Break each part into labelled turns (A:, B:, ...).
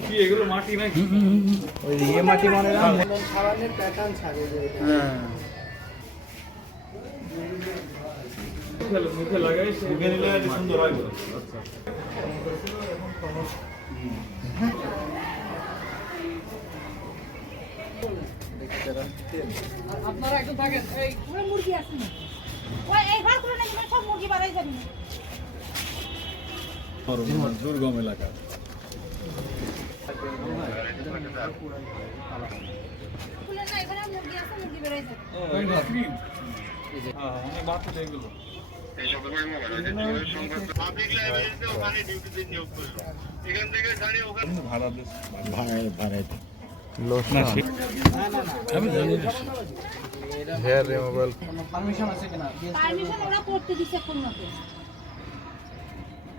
A: কি এগুলো মাটি নাকি?
B: ওই ইয়ে মাটি মানে না?
C: প্যাটার্ন ছাড়ে
B: হ্যাঁ
A: মুখে- লাগাই
D: মুখে দিলে সুন্দর হয় বলে।
E: ওই মুরগি আছে না? ওই এই নাকি? মানে সব মুরগি বাড়াই যাবে। না
A: দুর্গম এলাকা
E: খুলে না এখানে মুরগি আছে মুরগি বেড়াই যাবে
A: ও, এগুলো cream? অনেক বাচ্চাদের এগুলো।
B: হেয়ার রিমুভাল
C: পারমিশন আছে কিনা
E: পারমিশন ওরা করতে দিচ্ছে কোন মতে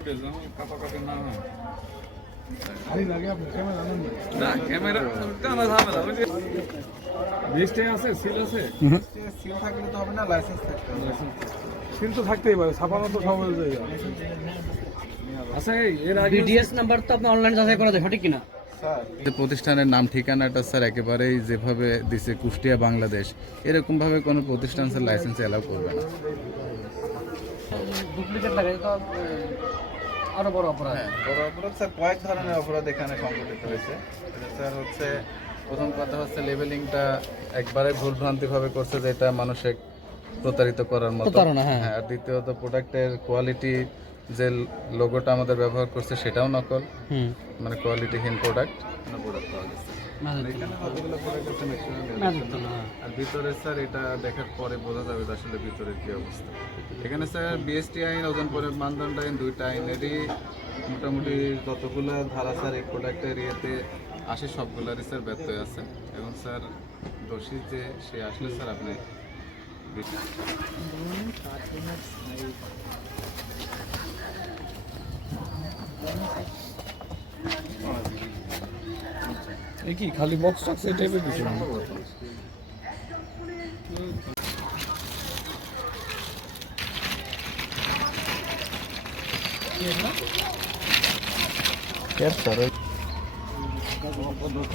A: না। না, ক্যামেরা টানা ঝামেলা, ওই যে রেজিস্ট্রি আছে সিল আছে
C: সিল থাকলে তো হবে না লাইসেন্স থাকতে হবে
A: সিল তো থাকতেই পারে ছাপানো তো সব জায়গা আচ্ছা এই এর আগে
C: ডিএস নাম্বার তো আপনি অনলাইন যাচাই করা যায় সঠিক কিনা
B: প্রতিষ্ঠানের নাম ঠিকানাটা স্যার একেবারেই যেভাবে দিছে কুষ্টিয়া বাংলাদেশ এরকম ভাবে কোনো প্রতিষ্ঠান স্যার লাইসেন্স এলাও করবে না
C: ডুপ্লিকেট লাগে তো আরও বড় অপরাধ।
B: হ্যাঁ বড় অপরাধ। স্যার কয়েক ধরনের অপরাধ এখানে সংঘটিত হয়েছে। স্যার হচ্ছে প্রথম কথা হচ্ছে লেভেলিংটা একবারে ভুল ভ্রান্তি ভাবে করছে যেটা মানুষের প্রতারিত করার মতো।
C: হ্যাঁ।
B: আর দ্বিতীয়ত প্রোডাক্টের কোয়ালিটি যে লোগোটা আমাদের ব্যবহার করছে সেটাও নকল। মানে কোয়ালিটিহীন প্রোডাক্ট। প্রোডাক্ট পাওয়া গেছে ভিতরে স্যার, এটা দেখার পরে বোঝা যাবে যে আসলে ভিতরের কি অবস্থা। এখানে স্যার বিএসটি আইন, ওজন পরে মানদণ্ড আইন দুইটা আইনেরই মোটামুটি যতগুলো ধারা স্যার, এই প্রোডাক্টের ইয়েতে আসে, সবগুলারই স্যার ব্যত্যয় আছে। এবং স্যার, দোষী যে, সে আসলে স্যার আপনি
A: কি, খালি বক্স টক্স এই টাইপের কিছু
E: সাথে। না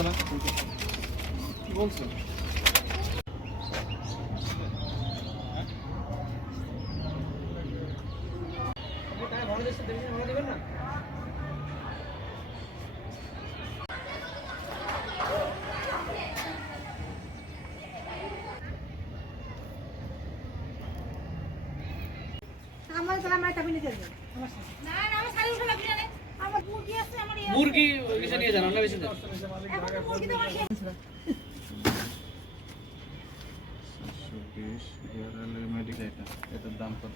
E: না আমার শাড়ি উঠে লাগবে না আমার মুরগি আছে আমার আছে।
C: মুরগি কিছু নিয়ে যান
E: আমার
B: দাম কত?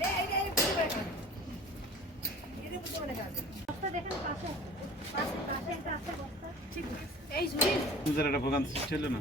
E: এই, এই, এই, বুঝতে পারে না। এই যে বুঝতে পারে না। বস্তা দেখেন পাশে আছে। পাশে- পাশে একটা আছে বস্তা। ঠিক আছে। এই ঝুড়ি।
D: একটা ভোগান্তি ছিল না?